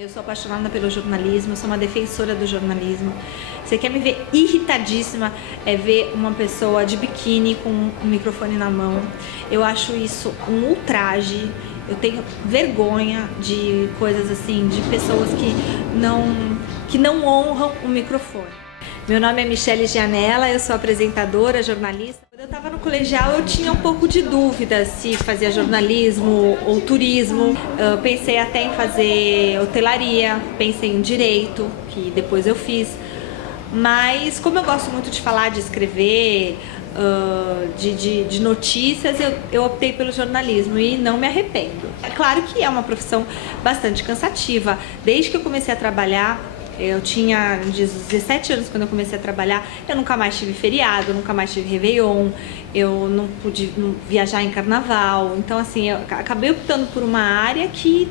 Eu sou apaixonada pelo jornalismo, sou uma defensora do jornalismo. Você quer me ver irritadíssima, é ver uma pessoa de biquíni com um microfone na mão. Eu acho isso um ultraje. Eu tenho vergonha de coisas assim, de pessoas que não honram o microfone. Meu nome é Michele Gianella, eu sou apresentadora, jornalista. Quando eu estava no colegial eu tinha um pouco de dúvida se fazia jornalismo ou turismo. Eu pensei até em fazer hotelaria, pensei em direito, que depois eu fiz. Mas como eu gosto muito de falar, de escrever, de notícias, eu optei pelo jornalismo e não me arrependo. É claro que é uma profissão bastante cansativa. Desde que eu comecei a trabalhar, eu tinha 17 anos quando eu comecei a trabalhar, eu nunca mais tive feriado, nunca mais tive Réveillon, eu não pude viajar em carnaval. Então assim, eu acabei optando por uma área que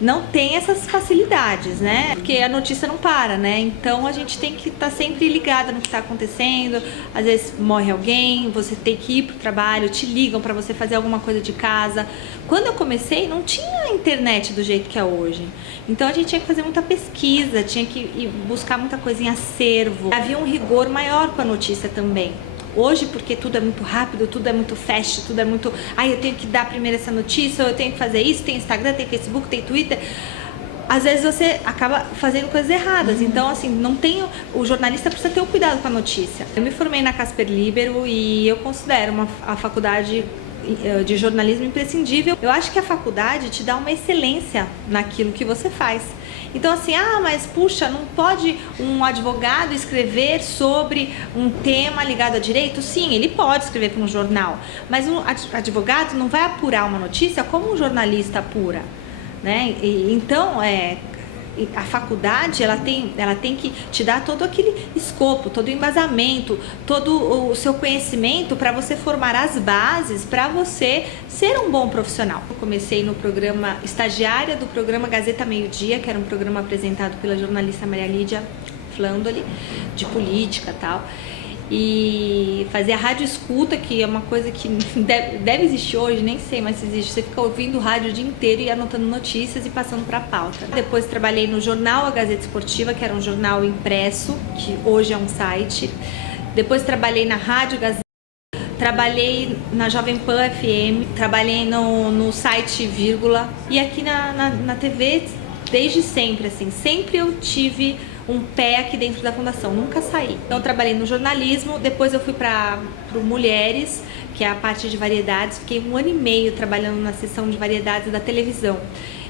não tem essas facilidades, né? Porque a notícia não para, né? Então a gente tem que estar sempre ligada no que está acontecendo. Às vezes morre alguém, você tem que ir pro trabalho, te ligam para você fazer alguma coisa de casa. Quando eu comecei, não tinha internet do jeito que é hoje. Então a gente tinha que fazer muita pesquisa, tinha que ir buscar muita coisa em acervo. Havia um rigor maior com a notícia também. Hoje, porque tudo é muito rápido, tudo é muito fast, tudo é muito... eu tenho que dar primeiro essa notícia, eu tenho que fazer isso, tem Instagram, tem Facebook, tem Twitter. Às vezes você acaba fazendo coisas erradas. Então, assim, o jornalista precisa ter o cuidado com a notícia. Eu me formei na Casper Libero e eu considero a faculdade de jornalismo imprescindível. Eu acho que a faculdade te dá uma excelência naquilo que você faz. Então assim, mas puxa, não pode um advogado escrever sobre um tema ligado a direito? Sim, ele pode escrever para um jornal, mas um advogado não vai apurar uma notícia como um jornalista apura, né? Então, a faculdade ela tem que te dar todo aquele escopo, todo o embasamento, todo o seu conhecimento para você formar as bases para você ser um bom profissional. Eu comecei no programa estagiária do programa Gazeta Meio-Dia, que era um programa apresentado pela jornalista Maria Lídia Flandoli, de política e tal. E fazer a rádio escuta, que é uma coisa que deve existir hoje, nem sei mais se existe. Você fica ouvindo o rádio o dia inteiro e anotando notícias e passando para a pauta. Depois trabalhei no jornal A Gazeta Esportiva, que era um jornal impresso, que hoje é um site. Depois trabalhei na Rádio Gazeta, trabalhei na Jovem Pan FM, trabalhei no site Vírgula e aqui na TV desde sempre, assim. Sempre eu tive um pé aqui dentro da fundação, nunca saí. Então eu trabalhei no jornalismo, depois eu fui para o Mulheres, que é a parte de variedades, fiquei 1 ano e meio trabalhando na seção de variedades da televisão.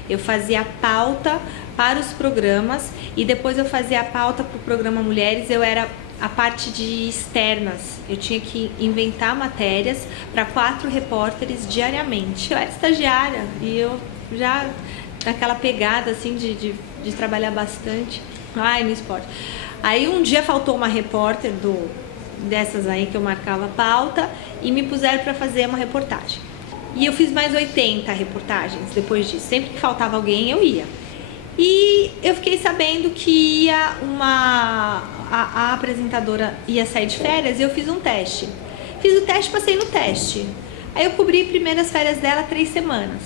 Eu fazia a pauta para os programas e depois eu fazia a pauta para o programa Mulheres, eu era a parte de externas. Eu tinha que inventar matérias para 4 repórteres diariamente. Eu era estagiária e eu já naquela pegada assim de trabalhar bastante. No esporte. Aí um dia faltou uma repórter dessas aí que eu marcava a pauta e me puseram para fazer uma reportagem. E eu fiz mais 80 reportagens depois disso. Sempre que faltava alguém eu ia. E eu fiquei sabendo que a apresentadora ia sair de férias e eu fiz um teste. Fiz o teste, passei no teste. Aí eu cobri primeiras férias dela 3 semanas.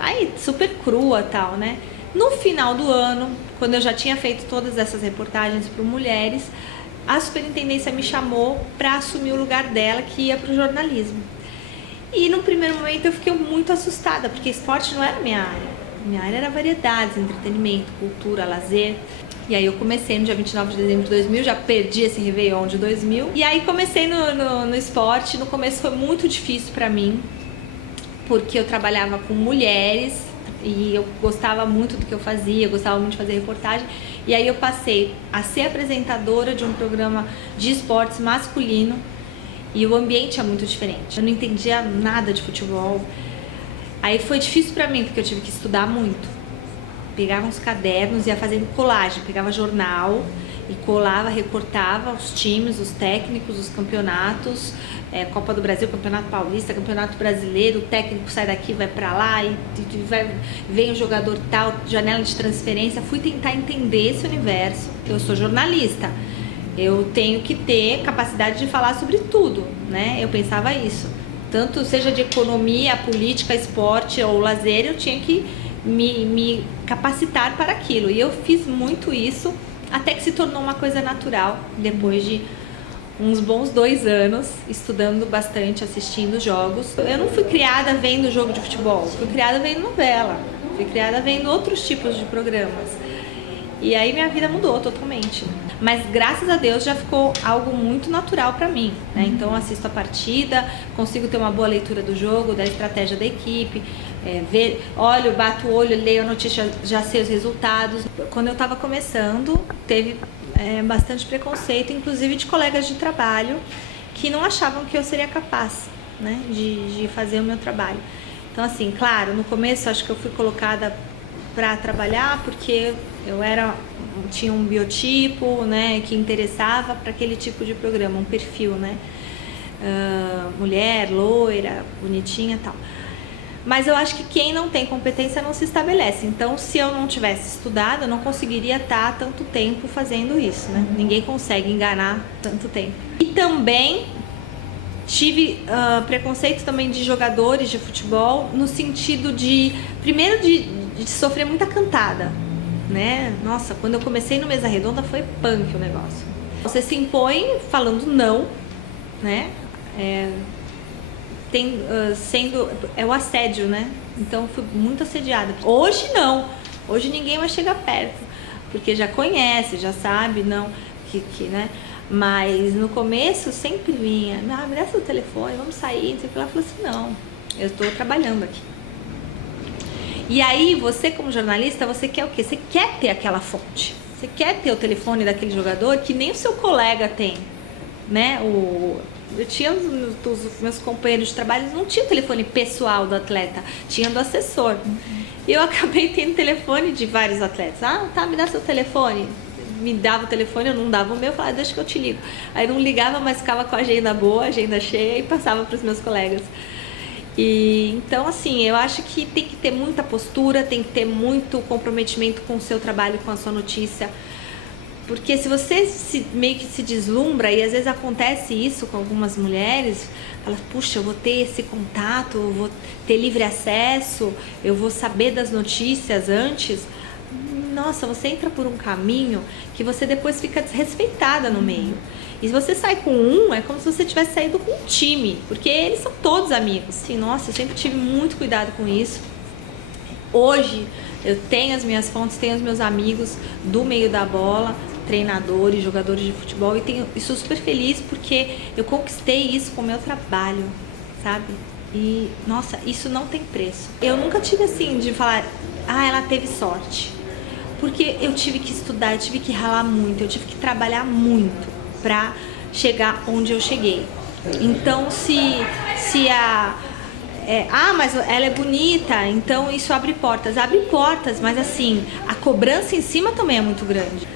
Aí super crua tal, né? No final do ano, quando eu já tinha feito todas essas reportagens para Mulheres, a superintendência me chamou para assumir o lugar dela, que ia para o jornalismo. E no primeiro momento eu fiquei muito assustada, porque esporte não era minha área. Minha área era variedades, entretenimento, cultura, lazer. E aí eu comecei no dia 29 de dezembro de 2000, já perdi esse Réveillon de 2000. E aí comecei no esporte. No começo foi muito difícil para mim, porque eu trabalhava com mulheres, e eu gostava muito do que eu fazia, eu gostava muito de fazer reportagem. E aí eu passei a ser apresentadora de um programa de esportes masculino e o ambiente é muito diferente. Eu não entendia nada de futebol. Aí foi difícil pra mim, porque eu tive que estudar muito. Pegava uns cadernos e ia fazendo colagem, pegava jornal e colava, recortava os times, os técnicos, os campeonatos, Copa do Brasil, Campeonato Paulista, Campeonato Brasileiro, o técnico sai daqui, vai pra lá e vem o jogador tal, janela de transferência. Fui tentar entender esse universo. Eu sou jornalista, eu tenho que ter capacidade de falar sobre tudo, né? Eu pensava isso. Tanto seja de economia, política, esporte ou lazer, eu tinha que me capacitar para aquilo. E eu fiz muito isso até que se tornou uma coisa natural, depois de uns bons 2 anos estudando bastante, assistindo jogos. Eu não fui criada vendo jogo de futebol, fui criada vendo novela, fui criada vendo outros tipos de programas. E aí minha vida mudou totalmente. Mas graças a Deus já ficou algo muito natural para mim, né? Então eu assisto a partida, consigo ter uma boa leitura do jogo, da estratégia da equipe, olho, bato o olho, leio a notícia, já sei os resultados. Quando eu estava começando, teve bastante preconceito, inclusive de colegas de trabalho que não achavam que eu seria capaz, né, de fazer o meu trabalho. Então assim, claro, no começo acho que eu fui colocada para trabalhar porque tinha um biotipo, né, que interessava para aquele tipo de programa, um perfil, né, mulher, loira, bonitinha e tal. Mas eu acho que quem não tem competência não se estabelece. Então, se eu não tivesse estudado, eu não conseguiria estar tanto tempo fazendo isso, né? Ninguém consegue enganar tanto tempo. E também tive preconceito também de jogadores de futebol, no sentido primeiro de sofrer muita cantada, né? Nossa, quando eu comecei no Mesa Redonda foi punk o negócio. Você se impõe falando não, né? É o assédio, né? Então fui muito assediada. Hoje não, hoje ninguém vai chegar perto, porque já conhece, já sabe, não, né? Mas no começo sempre vinha, me dá seu telefone, vamos sair, não sei o que lá. Eu falei assim, não, eu estou trabalhando aqui. E aí você como jornalista, você quer o quê? Você quer ter aquela fonte, você quer ter o telefone daquele jogador que nem o seu colega tem, né? Eu tinha os meus companheiros de trabalho, não tinha o telefone pessoal do atleta, tinha do assessor. E eu acabei tendo telefone de vários atletas. Me dá seu telefone. Me dava o telefone, eu não dava o meu, eu falava, deixa que eu te ligo. Aí não ligava, mas ficava com a agenda boa, agenda cheia, e passava para os meus colegas. Então, assim, eu acho que tem que ter muita postura, tem que ter muito comprometimento com o seu trabalho, com a sua notícia. Porque se você meio que se deslumbra, e às vezes acontece isso com algumas mulheres, fala, puxa, eu vou ter esse contato, eu vou ter livre acesso, eu vou saber das notícias antes. Nossa, você entra por um caminho que você depois fica desrespeitada no meio. E se você sai com é como se você tivesse saído com um time, porque eles são todos amigos. Sim, nossa, eu sempre tive muito cuidado com isso. Hoje eu tenho as minhas fontes, tenho os meus amigos do meio da bola, treinadores, jogadores de futebol, e sou super feliz porque eu conquistei isso com o meu trabalho, sabe? E, nossa, isso não tem preço. Eu nunca tive assim de falar, ela teve sorte. Porque eu tive que estudar, eu tive que ralar muito, eu tive que trabalhar muito pra chegar onde eu cheguei. Então, mas ela é bonita, então isso abre portas, mas assim, a cobrança em cima também é muito grande.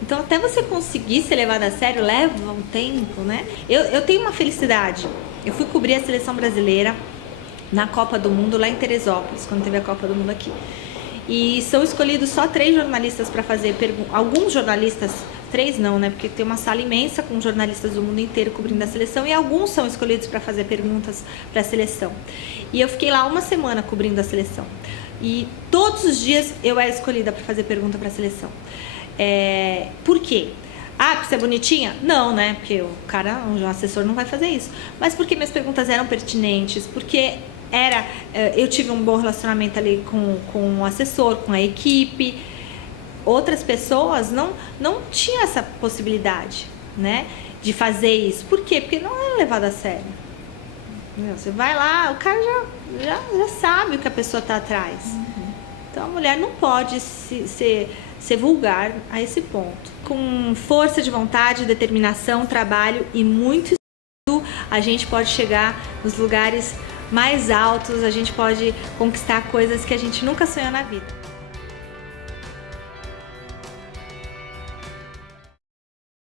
Então até você conseguir ser levada a sério leva um tempo, né? Eu tenho uma felicidade, eu fui cobrir a seleção brasileira na Copa do Mundo lá em Teresópolis, quando teve a Copa do Mundo aqui. E são escolhidos só 3 jornalistas para fazer perguntas, alguns jornalistas, 3 não, né? Porque tem uma sala imensa com jornalistas do mundo inteiro cobrindo a seleção e alguns são escolhidos para fazer perguntas para a seleção. E eu fiquei lá uma semana cobrindo a seleção. E todos os dias eu era escolhida para fazer pergunta para a seleção. Por quê? Porque você é bonitinha? Não, né? Porque o assessor não vai fazer isso. Mas porque minhas perguntas eram pertinentes, porque eu tive um bom relacionamento ali com o assessor, com a equipe. Outras pessoas não tinham essa possibilidade, né, de fazer isso. Por quê? Porque não é levado a sério. Você vai lá, o cara já sabe o que a pessoa está atrás. Então a mulher não pode ser vulgar a esse ponto. Com força de vontade, determinação, trabalho e muito estudo, a gente pode chegar nos lugares mais altos, a gente pode conquistar coisas que a gente nunca sonhou na vida.